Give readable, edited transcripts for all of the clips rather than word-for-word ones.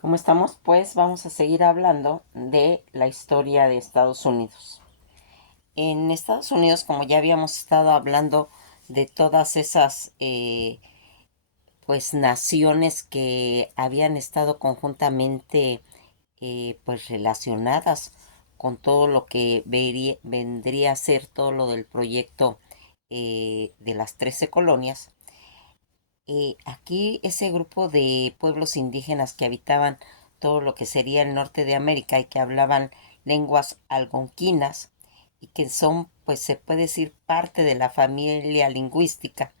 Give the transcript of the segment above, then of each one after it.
¿Cómo estamos? Pues vamos a seguir hablando de la historia de Estados Unidos. En Estados Unidos, como ya habíamos estado hablando de todas esas pues naciones que habían estado conjuntamente pues relacionadas con todo lo que vendría a ser todo lo del proyecto de las 13 colonias. Aquí ese grupo de pueblos indígenas que habitaban todo lo que sería el norte de América y que hablaban lenguas algonquinas y que son, pues se puede decir, parte de la familia lingüística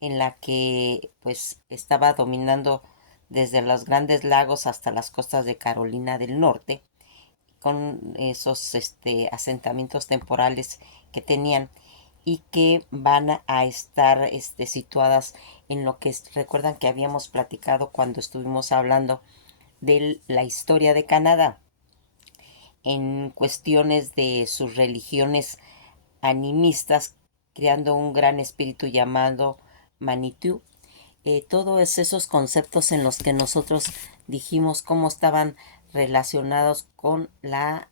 en la que pues estaba dominando desde los Grandes Lagos hasta las costas de Carolina del Norte, con esos asentamientos temporales que tenían y que van a estar situadas en lo que recuerdan que habíamos platicado cuando estuvimos hablando de la historia de Canadá en cuestiones de sus religiones animistas, creando un gran espíritu llamado Manitou. Todos esos conceptos en los que nosotros dijimos cómo estaban relacionados con la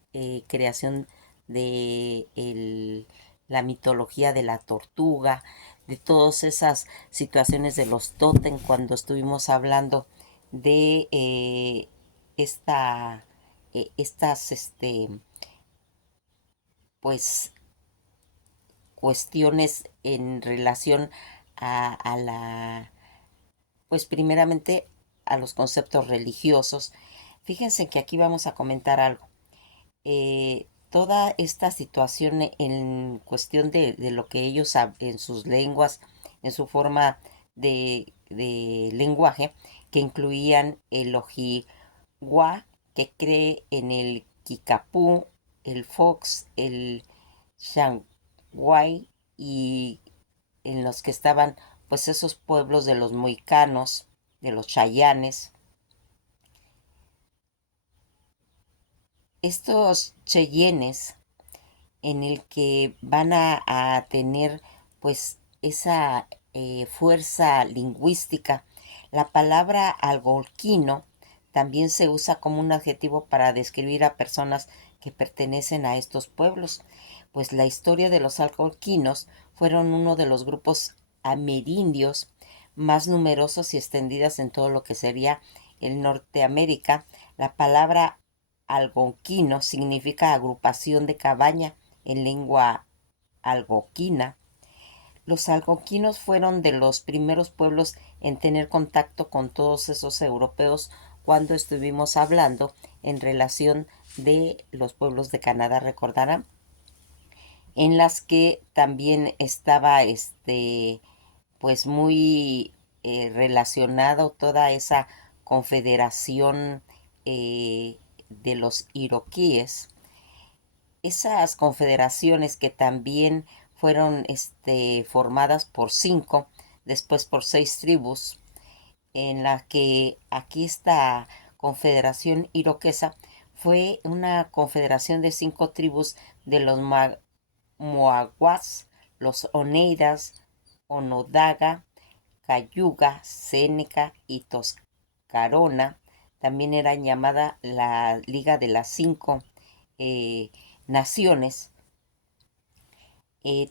creación de la mitología de la tortuga, de todas esas situaciones de los totem cuando estuvimos hablando de esta, estas, pues, cuestiones en relación a la pues primeramente a los conceptos religiosos. Fíjense que aquí vamos a comentar algo. Toda esta situación en cuestión de lo que ellos en sus lenguas, en su forma de lenguaje, que incluían el ojibwa, que cree en el kikapú, el fox, el shanghai y en los que estaban pues esos pueblos de los moicanos, de los chayanes. Estos cheyennes en el que van a tener pues esa fuerza lingüística. La palabra algonquino también se usa como un adjetivo para describir a personas que pertenecen a estos pueblos, pues la historia de los algonquinos fueron uno de los grupos amerindios más numerosos y extendidas en todo lo que sería el Norteamérica. La palabra algonquino significa agrupación de cabaña en lengua algonquina. Los algonquinos fueron de los primeros pueblos en tener contacto con todos esos europeos cuando estuvimos hablando en relación de los pueblos de Canadá, recordarán, en las que también estaba pues muy relacionado toda esa confederación de los iroquíes, esas confederaciones que también fueron formadas por 5, después por 6 tribus, en la que aquí esta confederación iroquesa fue una confederación de 5 tribus de los Moaguas, los Oneidas, Onodaga, Cayuga, Séneca y Toscarona. También era llamada la Liga de las Cinco eh, Naciones.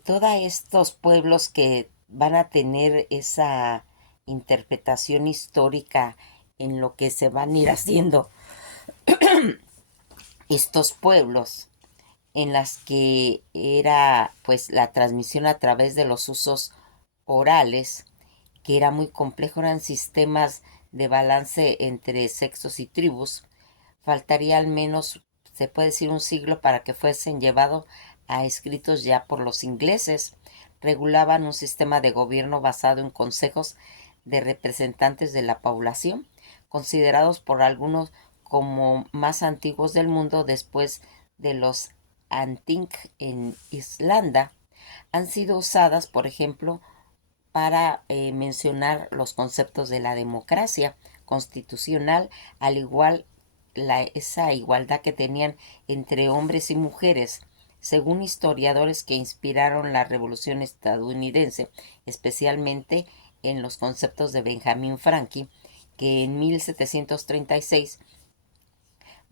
Todos estos pueblos que van a tener esa interpretación histórica en lo que se van a ir haciendo estos pueblos, en las que era pues la transmisión a través de los usos orales, que era muy complejo, eran sistemas de balance entre sexos y tribus. Faltaría al menos, se puede decir, un siglo para que fuesen llevados a escritos ya por los ingleses. Regulaban un sistema de gobierno basado en consejos de representantes de la población, considerados por algunos como más antiguos del mundo después de los Antink en Islanda. Han sido usadas, por ejemplo, para mencionar los conceptos de la democracia constitucional, al igual esa igualdad que tenían entre hombres y mujeres, según historiadores que inspiraron la Revolución estadounidense, especialmente en los conceptos de Benjamin Franklin que en 1736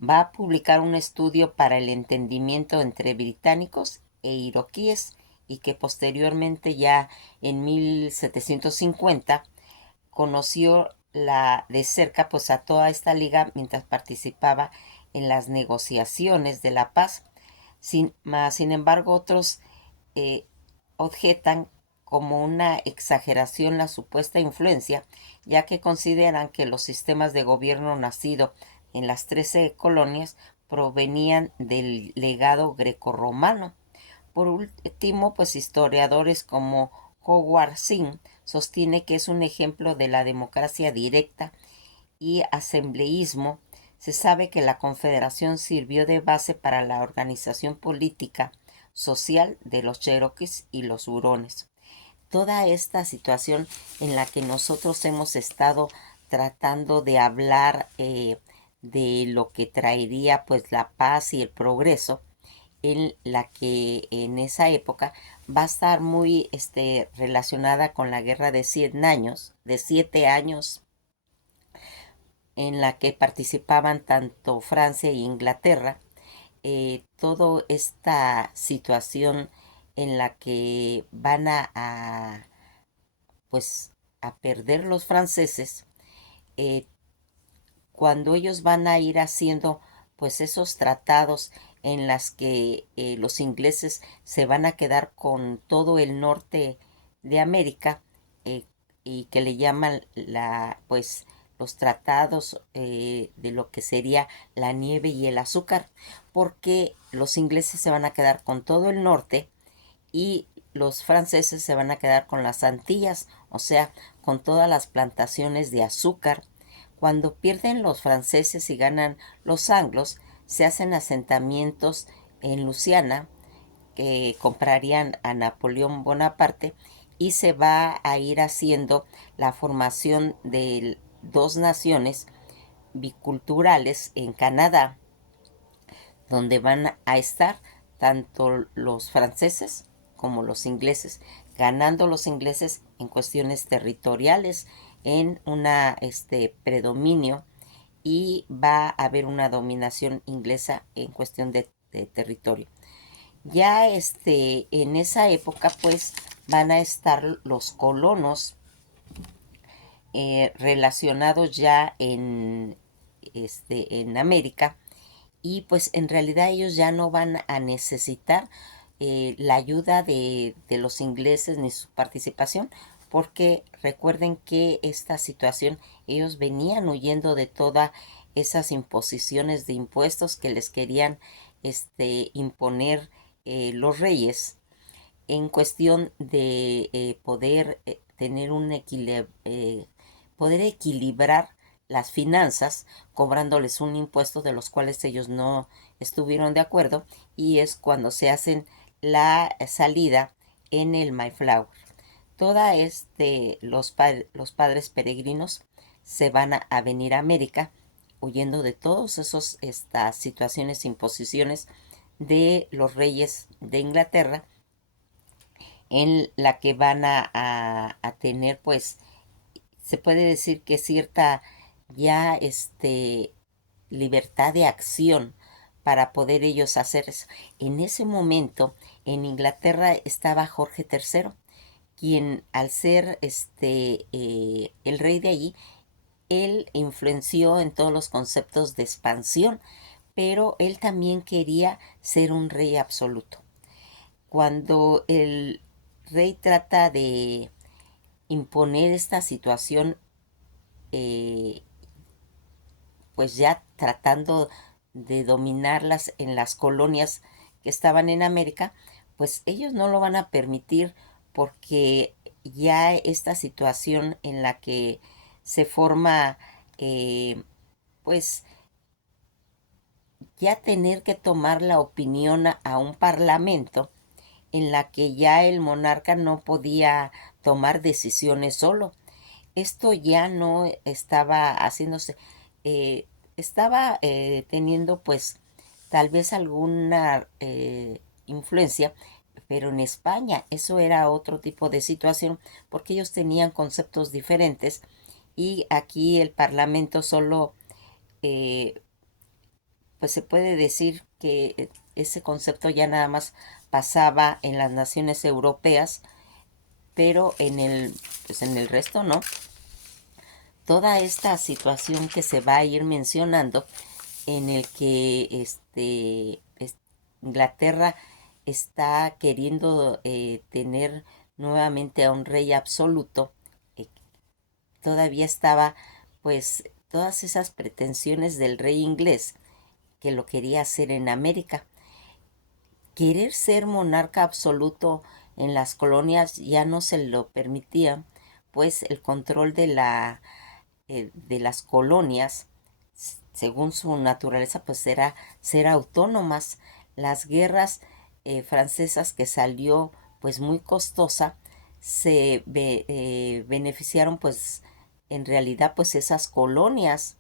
va a publicar un estudio para el entendimiento entre británicos e iroquíes y que posteriormente ya en 1750 conoció de cerca pues a toda esta liga mientras participaba en las negociaciones de la paz. Sin embargo, otros eh, objetan como una exageración la supuesta influencia, ya que consideran que los sistemas de gobierno nacido en las 13 colonias provenían del legado grecorromano. Por último, pues historiadores como Howard Zinn sostiene que es un ejemplo de la democracia directa y asambleísmo. Se sabe que la Confederación sirvió de base para la organización política social de los cherokees y los hurones. Toda esta situación en la que nosotros hemos estado tratando de hablar de lo que traería pues la paz y el progreso, en la que en esa época va a estar muy relacionada con la guerra de 100 años, de 7 años, en la que participaban tanto Francia e Inglaterra. Toda esta situación en la que van pues, a perder los franceses, eh, cuando ellos van a ir haciendo pues esos tratados en las que los ingleses se van a quedar con todo el norte de América, eh, y que le llaman pues los tratados de lo que sería la nieve y el azúcar, porque los ingleses se van a quedar con todo el norte y los franceses se van a quedar con las Antillas, o sea, con todas las plantaciones de azúcar. Cuando pierden los franceses y ganan los anglos, se hacen asentamientos en Luisiana que comprarían a Napoleón Bonaparte y se va a ir haciendo la formación de dos naciones biculturales en Canadá, donde van a estar tanto los franceses como los ingleses, ganando los ingleses en cuestiones territoriales, en una predominio, y va a haber una dominación inglesa en cuestión de territorio. Ya en esa época pues van a estar los colonos relacionados ya en América, y pues en realidad ellos ya no van a necesitar la ayuda de los ingleses ni su participación, porque recuerden que esta situación ellos venían huyendo de todas esas imposiciones de impuestos que les querían imponer los reyes, en cuestión de poder tener poder equilibrar las finanzas, cobrándoles un impuesto de los cuales ellos no estuvieron de acuerdo, y es cuando se hacen la salida en el Mayflower. Toda los padres peregrinos se van a venir a América huyendo de todas estas situaciones, imposiciones de los reyes de Inglaterra, en la que van a tener pues se puede decir que cierta ya libertad de acción para poder ellos hacer eso. En ese momento en Inglaterra estaba Jorge III, quien al ser el rey de allí, él influenció en todos los conceptos de expansión, pero él también quería ser un rey absoluto. Cuando el rey trata de imponer esta situación, eh, pues ya tratando de dominarlas en las colonias que estaban en América, pues ellos no lo van a permitir, porque ya esta situación en la que se forma, pues ya tener que tomar la opinión a un parlamento, en la que ya el monarca no podía tomar decisiones solo. Esto ya no estaba haciéndose, estaba teniendo pues tal vez alguna influencia, pero en España eso era otro tipo de situación, porque ellos tenían conceptos diferentes y aquí el Parlamento solo, pues se puede decir que ese concepto ya nada más pasaba en las naciones europeas, pero pues en el resto no. Toda esta situación que se va a ir mencionando, en el que Inglaterra está queriendo tener nuevamente a un rey absoluto, eh, todavía estaba pues todas esas pretensiones del rey inglés que lo quería hacer en América. Querer ser monarca absoluto en las colonias ya no se lo permitía, pues el control de las colonias, según su naturaleza, pues era ser autónomas. Las guerras francesas, que salió pues muy costosa, beneficiaron pues en realidad pues esas colonias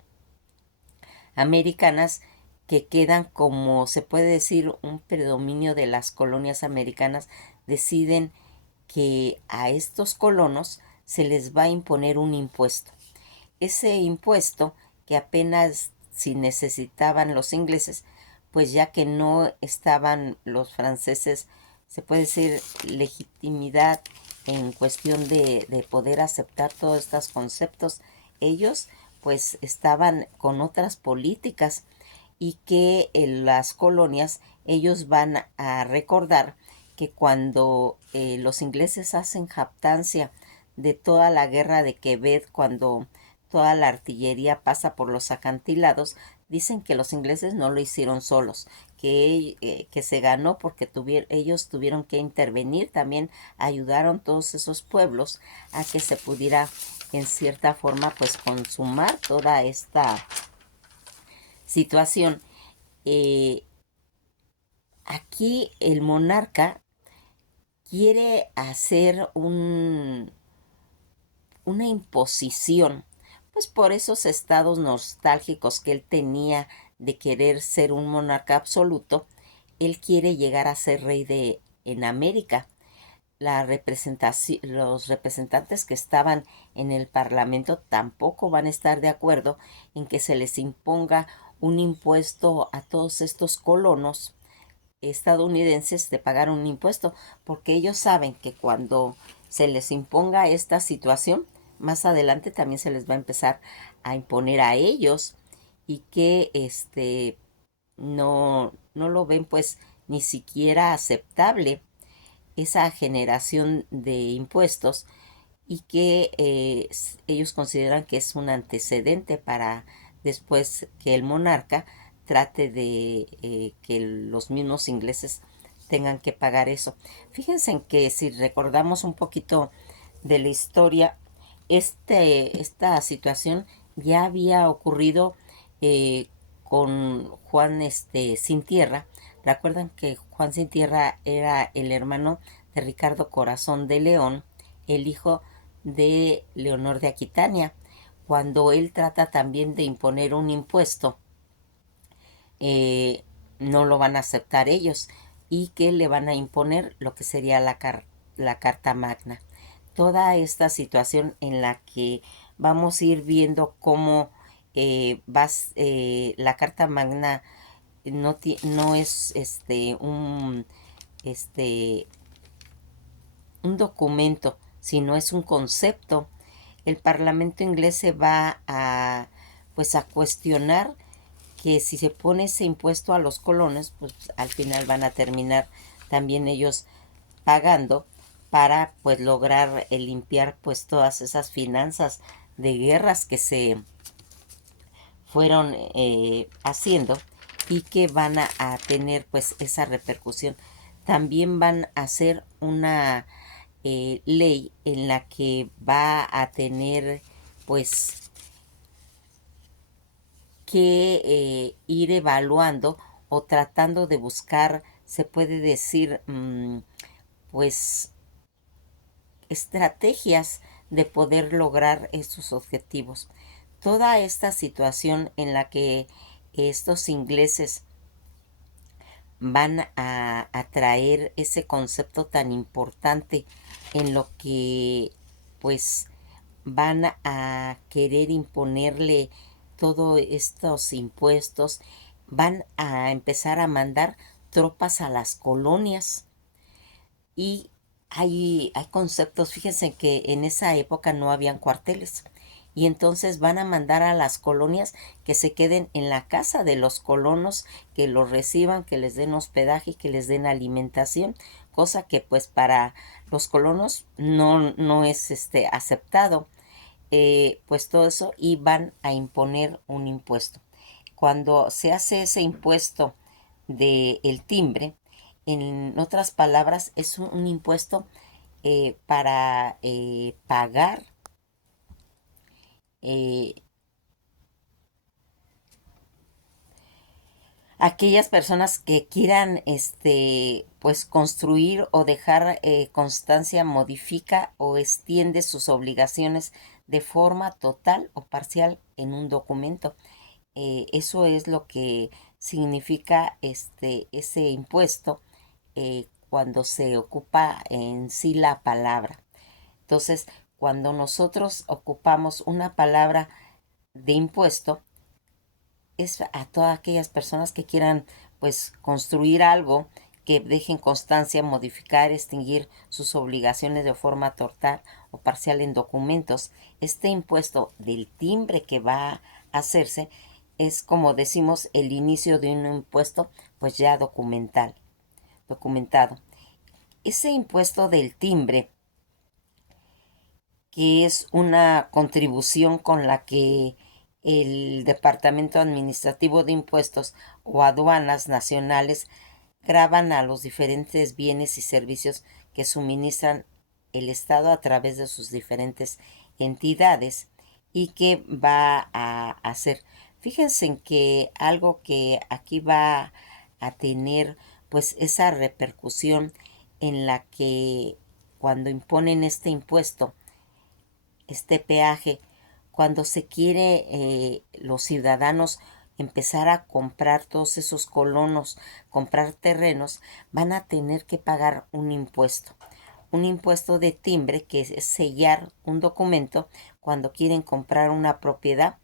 americanas, que quedan, como se puede decir, un predominio de las colonias americanas. Deciden que a estos colonos se les va a imponer un impuesto. Ese impuesto, que apenas si necesitaban los ingleses, pues ya que no estaban los franceses, se puede decir, legitimidad en cuestión de poder aceptar todos estos conceptos, ellos pues estaban con otras políticas, y que en las colonias ellos van a recordar que cuando los ingleses hacen jactancia de toda la guerra de Quebec, cuando toda la artillería pasa por los acantilados, dicen que los ingleses no lo hicieron solos, que se ganó porque ellos tuvieron que intervenir, también ayudaron todos esos pueblos a que se pudiera en cierta forma pues consumar toda esta situación. Eh, Aquí el monarca quiere hacer una imposición, pues por esos estados nostálgicos que él tenía de querer ser un monarca absoluto. Él quiere llegar a ser rey en América. Los representantes que estaban en el Parlamento tampoco van a estar de acuerdo en que se les imponga un impuesto a todos estos colonos estadounidenses de pagar un impuesto, porque ellos saben que cuando se les imponga esta situación, más adelante también se les va a empezar a imponer a ellos, y que no lo ven pues ni siquiera aceptable esa generación de impuestos, y que ellos consideran que es un antecedente para después que el monarca trate de que los mismos ingleses tengan que pagar eso. Fíjense en que si recordamos un poquito de la historia, esta situación ya había ocurrido con Juan Sin Tierra. Recuerdan que Juan Sin Tierra era el hermano de Ricardo Corazón de León, el hijo de Leonor de Aquitania. Cuando él trata también de imponer un impuesto, eh, no lo van a aceptar ellos, y que le van a imponer lo que sería la Carta Magna. Toda esta situación en la que vamos a ir viendo cómo la Carta Magna no es este, un documento, sino es un concepto. El Parlamento inglés se va pues a cuestionar que si se pone ese impuesto a los colonos, pues al final van a terminar también ellos pagando, para pues lograr limpiar pues todas esas finanzas de guerras que se fueron haciendo, y que van a tener pues esa repercusión. También van a hacer una ley en la que va a tener pues que ir evaluando o tratando de buscar, se puede decir, pues estrategias de poder lograr estos objetivos. Toda esta situación en la que estos ingleses van a traer ese concepto tan importante en lo que pues van a querer imponerle todos estos impuestos, van a empezar a mandar tropas a las colonias. Y hay conceptos, fíjense que en esa época no habían cuarteles. Y entonces van a mandar a las colonias que se queden en la casa de los colonos, que los reciban, que les den hospedaje, que les den alimentación, cosa que pues para los colonos no es aceptado. Pues todo eso, y van a imponer un impuesto. Cuando se hace ese impuesto del timbre, en otras palabras, es un impuesto para pagar eh, aquellas personas que quieran pues construir o dejar constancia, modifica o extiende sus obligaciones de forma total o parcial en un documento. Eso es lo que significa ese impuesto cuando se ocupa en sí la palabra. Entonces, cuando nosotros ocupamos una palabra de impuesto, es a todas aquellas personas que quieran pues construir algo, que dejen constancia, modificar, extinguir sus obligaciones de forma total o parcial en documentos. Este impuesto del timbre que va a hacerse es, como decimos, el inicio de un impuesto pues ya documentado. Ese impuesto del timbre, que es una contribución con la que el Departamento Administrativo de Impuestos o aduanas nacionales graban a los diferentes bienes y servicios que suministran el Estado a través de sus diferentes entidades, y que va a hacer. Fíjense en que algo que aquí va a tener pues esa repercusión en la que cuando imponen este impuesto, este peaje, cuando se quiere los ciudadanos empezar a comprar todos esos colonos, comprar terrenos, van a tener que pagar un impuesto de timbre, que es sellar un documento cuando quieren comprar una propiedad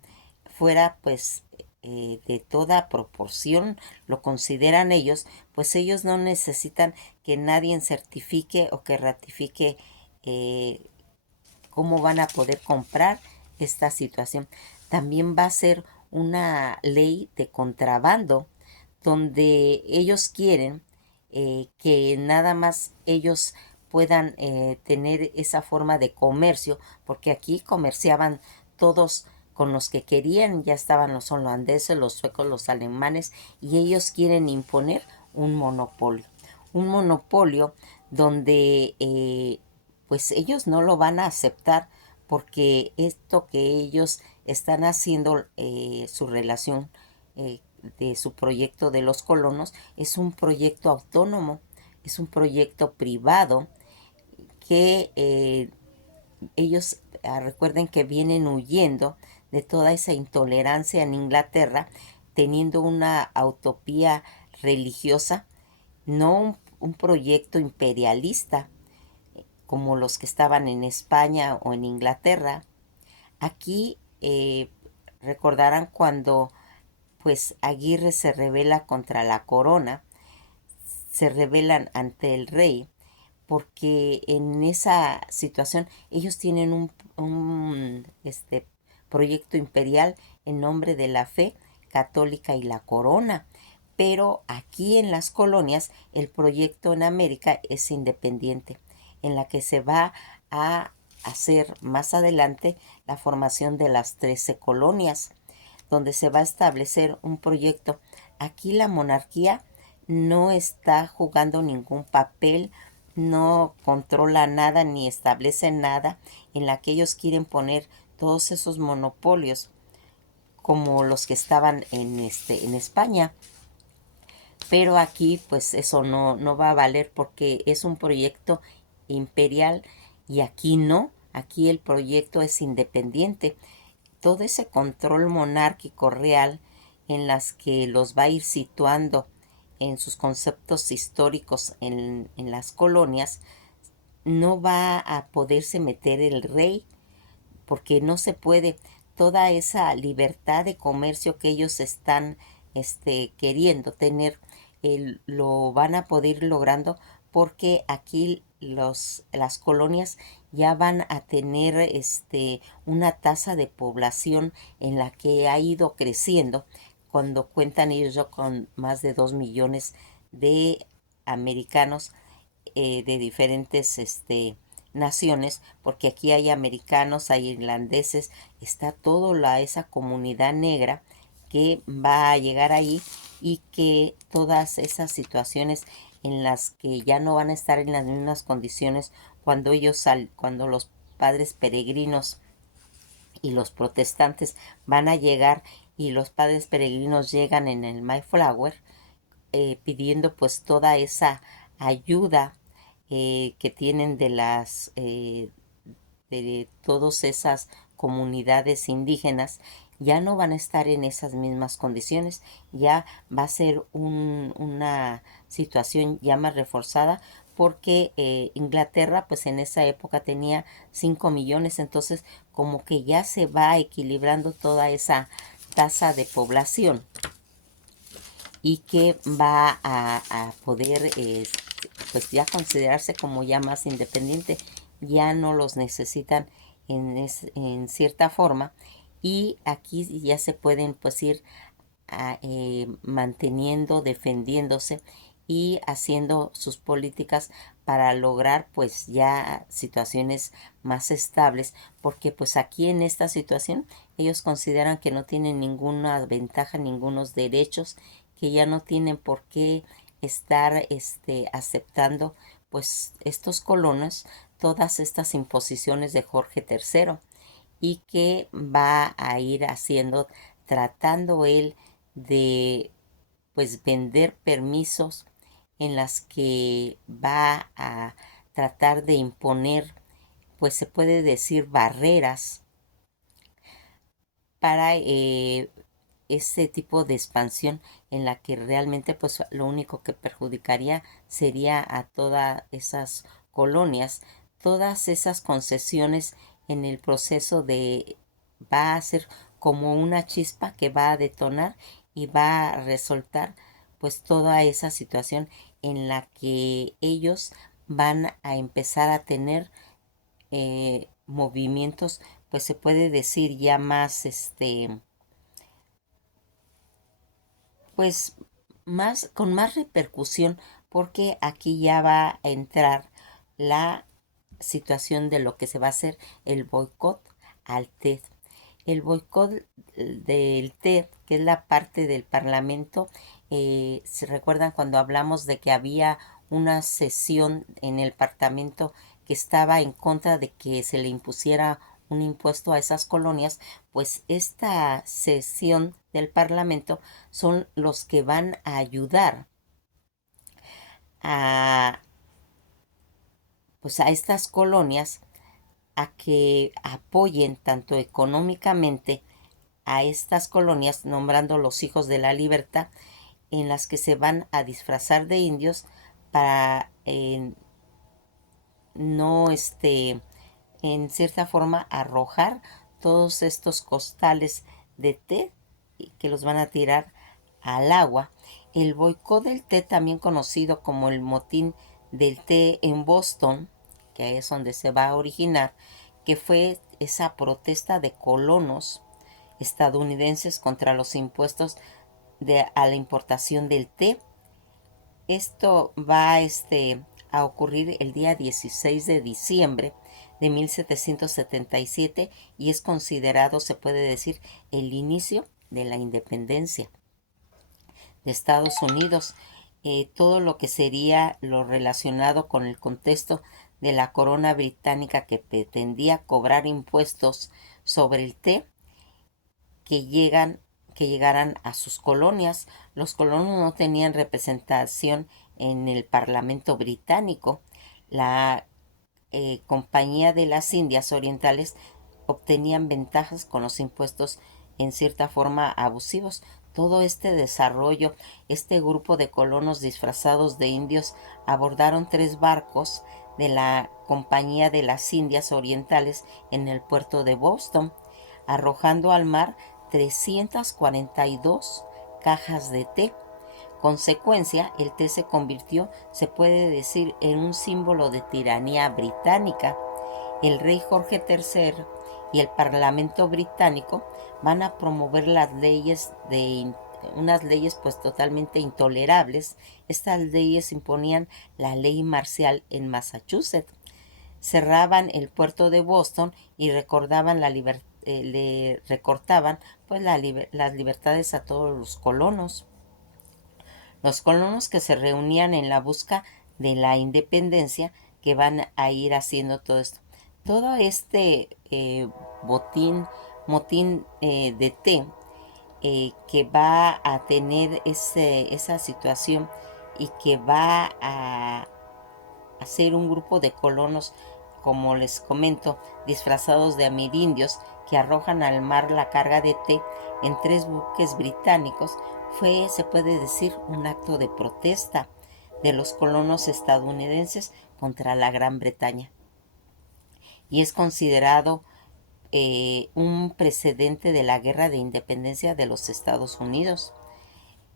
fuera pues de toda proporción, lo consideran ellos, pues ellos no necesitan que nadie certifique o que ratifique eh, cómo van a poder comprar esta situación. También va a ser una ley de contrabando, donde ellos quieren que nada más ellos puedan tener esa forma de comercio, porque aquí comerciaban todos con los que querían, ya estaban los holandeses, los suecos, los alemanes, y ellos quieren imponer un monopolio donde pues ellos no lo van a aceptar, porque esto que ellos están haciendo, su relación de su proyecto de los colonos, es un proyecto autónomo, es un proyecto privado que ellos recuerden que vienen huyendo de toda esa intolerancia en Inglaterra, teniendo una utopía religiosa, no un proyecto imperialista como los que estaban en España o en Inglaterra. Aquí recordarán cuando pues Aguirre se rebela contra la corona, se rebelan ante el rey, porque en esa situación ellos tienen un proyecto imperial en nombre de la fe católica y la corona. Pero aquí en las colonias el proyecto en América es independiente, en la que se va a hacer más adelante la formación de las 13 colonias, donde se va a establecer un proyecto. Aquí la monarquía no está jugando ningún papel, no controla nada ni establece nada, en la que ellos quieren poner todos esos monopolios como los que estaban en España. Pero aquí pues eso no va a valer, porque es un proyecto imperial, y aquí no, aquí el proyecto es independiente. Todo ese control monárquico real en las que los va a ir situando en sus conceptos históricos en las colonias, no va a poderse meter el rey, porque no se puede toda esa libertad de comercio que ellos están queriendo tener, lo van a poder ir logrando porque aquí las colonias ya van a tener una tasa de población en la que ha ido creciendo cuando cuentan ellos ya con más de 2 millones de americanos de diferentes naciones, porque aquí hay americanos, hay irlandeses, está toda esa comunidad negra que va a llegar ahí y que todas esas situaciones en las que ya no van a estar en las mismas condiciones cuando cuando los padres peregrinos y los protestantes van a llegar y los padres peregrinos llegan en el Mayflower pidiendo pues toda esa ayuda que tienen de todas esas comunidades indígenas, ya no van a estar en esas mismas condiciones, ya va a ser una situación ya más reforzada porque Inglaterra pues en esa época tenía 5 millones, entonces como que ya se va equilibrando toda esa tasa de población y que va a poder pues ya considerarse como ya más independiente, ya no los necesitan en cierta forma y aquí ya se pueden pues ir manteniendo, defendiéndose y haciendo sus políticas para lograr pues ya situaciones más estables, porque pues aquí en esta situación ellos consideran que no tienen ninguna ventaja, ningunos derechos, que ya no tienen por qué estar aceptando pues estos colonos todas estas imposiciones de Jorge III y que va a ir haciendo, tratando él de pues vender permisos en las que va a tratar de imponer, pues se puede decir barreras para ese tipo de expansión en la que realmente pues lo único que perjudicaría sería a todas esas colonias, todas esas concesiones en el proceso de va a ser como una chispa que va a detonar y va a resultar pues toda esa situación en la que ellos van a empezar a tener movimientos, pues se puede decir ya más pues más con más repercusión porque aquí ya va a entrar la situación de lo que se va a hacer el boicot al TED. El boicot del TED, que es la parte del Parlamento, se recuerdan cuando hablamos de que había una sesión en el Parlamento que estaba en contra de que se le impusiera un impuesto a esas colonias, pues esta sesión del Parlamento son los que van a ayudar a, pues a estas colonias a que apoyen tanto económicamente a estas colonias, nombrando los hijos de la libertad, en las que se van a disfrazar de indios para no en cierta forma arrojar todos estos costales de té que los van a tirar al agua. El boicot del té, también conocido como el motín del té en Boston, que es donde se va a originar, que fue esa protesta de colonos estadounidenses contra los impuestos a la importación del té. Esto va a ocurrir el día 16 de diciembre de 1777 y es considerado, se puede decir, el inicio de la independencia de Estados Unidos. Todo lo que sería lo relacionado con el contexto de la corona británica que pretendía cobrar impuestos sobre el té que llegaran a sus colonias. Los colonos no tenían representación en el Parlamento británico. La Compañía de las Indias Orientales obtenían ventajas con los impuestos en cierta forma abusivos. Todo este desarrollo, este grupo de colonos disfrazados de indios abordaron 3 barcos de la Compañía de las Indias Orientales en el puerto de Boston, arrojando al mar 342 cajas de té. Consecuencia, el té se convirtió, se puede decir, en un símbolo de tiranía británica. El rey Jorge III y el Parlamento británico van a promover las leyes de unas leyes pues totalmente intolerables. Estas leyes imponían la ley marcial en Massachusetts. Cerraban el puerto de Boston y recordaban le recortaban pues las libertades a todos los colonos. Los colonos que se reunían en la busca de la independencia, que van a ir haciendo todo esto. Todo este motín de té que va a tener esa situación y que va a hacer un grupo de colonos, como les comento, disfrazados de amerindios, que arrojan al mar la carga de té en 3 buques británicos, fue, se puede decir, un acto de protesta de los colonos estadounidenses contra la Gran Bretaña. Y es considerado un precedente de la guerra de independencia de los Estados Unidos.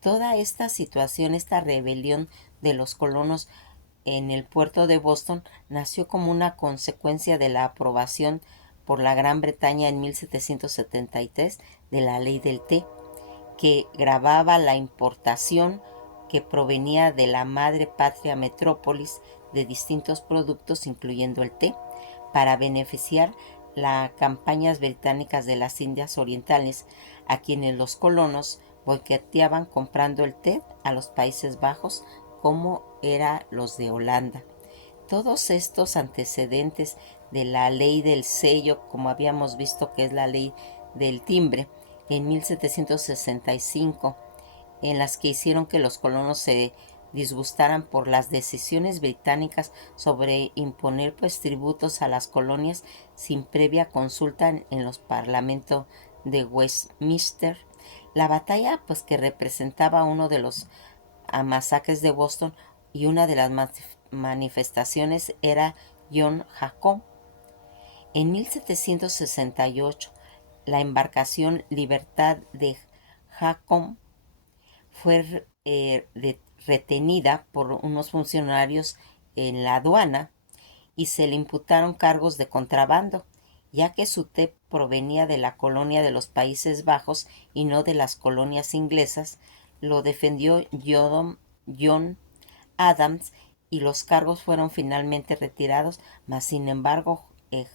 Toda esta situación, esta rebelión de los colonos en el puerto de Boston, nació como una consecuencia de la aprobación por la Gran Bretaña en 1773 de la ley del té, que gravaba la importación que provenía de la madre patria metrópolis de distintos productos, incluyendo el té, para beneficiar las campañas británicas de las Indias Orientales, a quienes los colonos boicoteaban comprando el té a los Países Bajos, como era los de Holanda. Todos estos antecedentes de la ley del sello, como habíamos visto que es la ley del timbre, en 1765, en las que hicieron que los colonos se disgustaran por las decisiones británicas sobre imponer pues tributos a las colonias sin previa consulta en los parlamentos de Westminster. La batalla pues que representaba uno de los masacres de Boston y una de las manifestaciones era John Jacob. En 1768, la embarcación Libertad de Jacob fue retenida por unos funcionarios en la aduana y se le imputaron cargos de contrabando, ya que su té provenía de la colonia de los Países Bajos y no de las colonias inglesas. Lo defendió John Adams y los cargos fueron finalmente retirados, mas sin embargo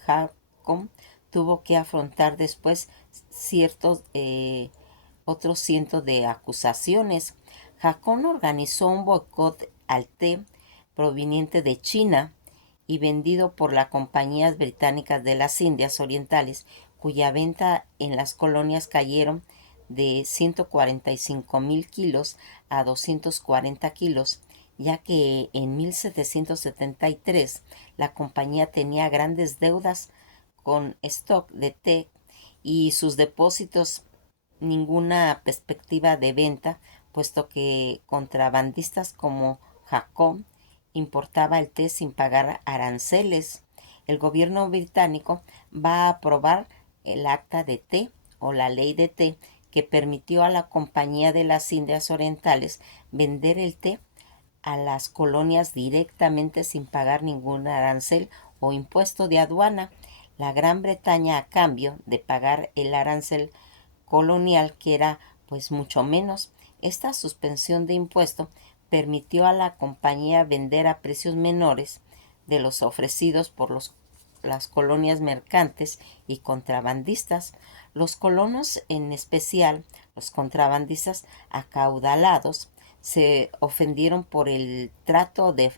Jacob tuvo que afrontar después ciertos otros cientos de acusaciones. Jacob organizó un boicot al té proveniente de China y vendido por las compañías británicas de las Indias Orientales, cuya venta en las colonias cayeron de 145,000 kilos a 240 kilos, ya que en 1773 la compañía tenía grandes deudas con stock de té y sus depósitos ninguna perspectiva de venta, puesto que contrabandistas como Jacob importaba el té sin pagar aranceles. El gobierno británico va a aprobar el acta de té o la ley de té, que permitió a la Compañía de las Indias Orientales vender el té a las colonias directamente sin pagar ningún arancel o impuesto de aduana. La Gran Bretaña, a cambio de pagar el arancel colonial, que era pues mucho menos, esta suspensión de impuesto permitió a la compañía vender a precios menores de los ofrecidos por las colonias mercantes y contrabandistas. Los colonos, en especial los contrabandistas acaudalados, se ofendieron por el trato de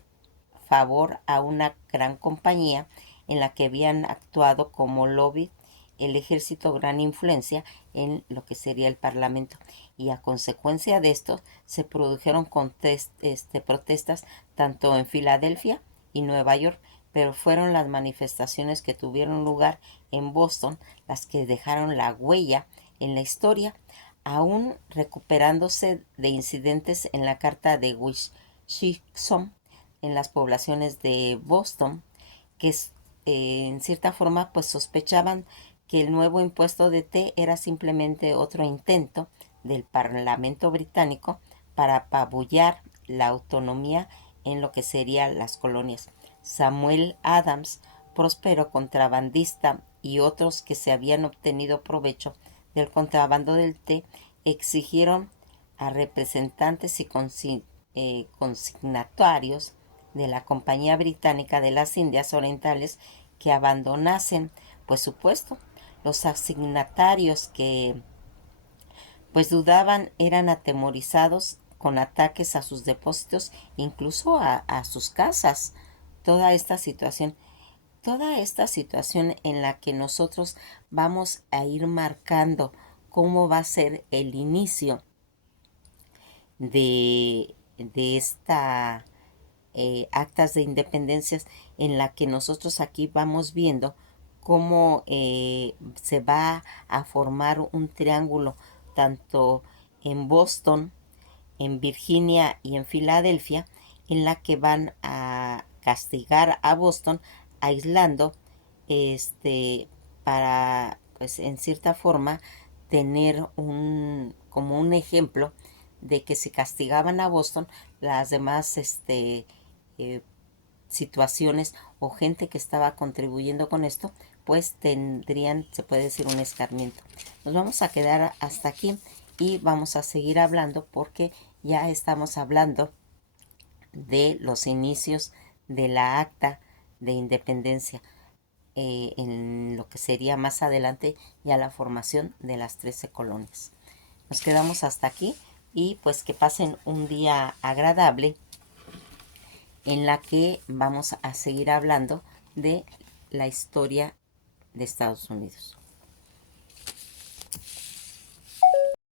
favor a una gran compañía en la que habían actuado como lobby el ejército gran influencia en lo que sería el parlamento, y a consecuencia de esto se produjeron protestas tanto en Filadelfia y Nueva York, pero fueron las manifestaciones que tuvieron lugar en Boston las que dejaron la huella en la historia, aún recuperándose de incidentes en la carta de Washington en las poblaciones de Boston, que en cierta forma pues sospechaban que el nuevo impuesto de té era simplemente otro intento del Parlamento británico para apabullar la autonomía en lo que serían las colonias. Samuel Adams, próspero contrabandista, y otros que se habían obtenido provecho del contrabando del té, exigieron a representantes y consignatarios de la Compañía Británica de las Indias Orientales que abandonasen, pues su puesto. Los asignatarios que pues dudaban eran atemorizados con ataques a sus depósitos, incluso a sus casas. Toda esta situación, toda esta situación en la que nosotros vamos a ir marcando cómo va a ser el inicio de esta actas de independencias, en la que nosotros aquí vamos viendo cómo se va a formar un triángulo tanto en Boston, en Virginia y en Filadelfia, en la que van a castigar a Boston aislando, este para pues en cierta forma tener un como un ejemplo de que si castigaban a Boston, las demás eh, situaciones o gente que estaba contribuyendo con esto, pues tendrían, se puede decir, un escarmiento. Nos vamos a quedar hasta aquí y vamos a seguir hablando porque ya estamos hablando de los inicios de la acta de independencia, en lo que sería más adelante ya la formación de las 13 colonias. Nos quedamos hasta aquí y pues que pasen un día agradable en la que vamos a seguir hablando de la historia de Estados Unidos.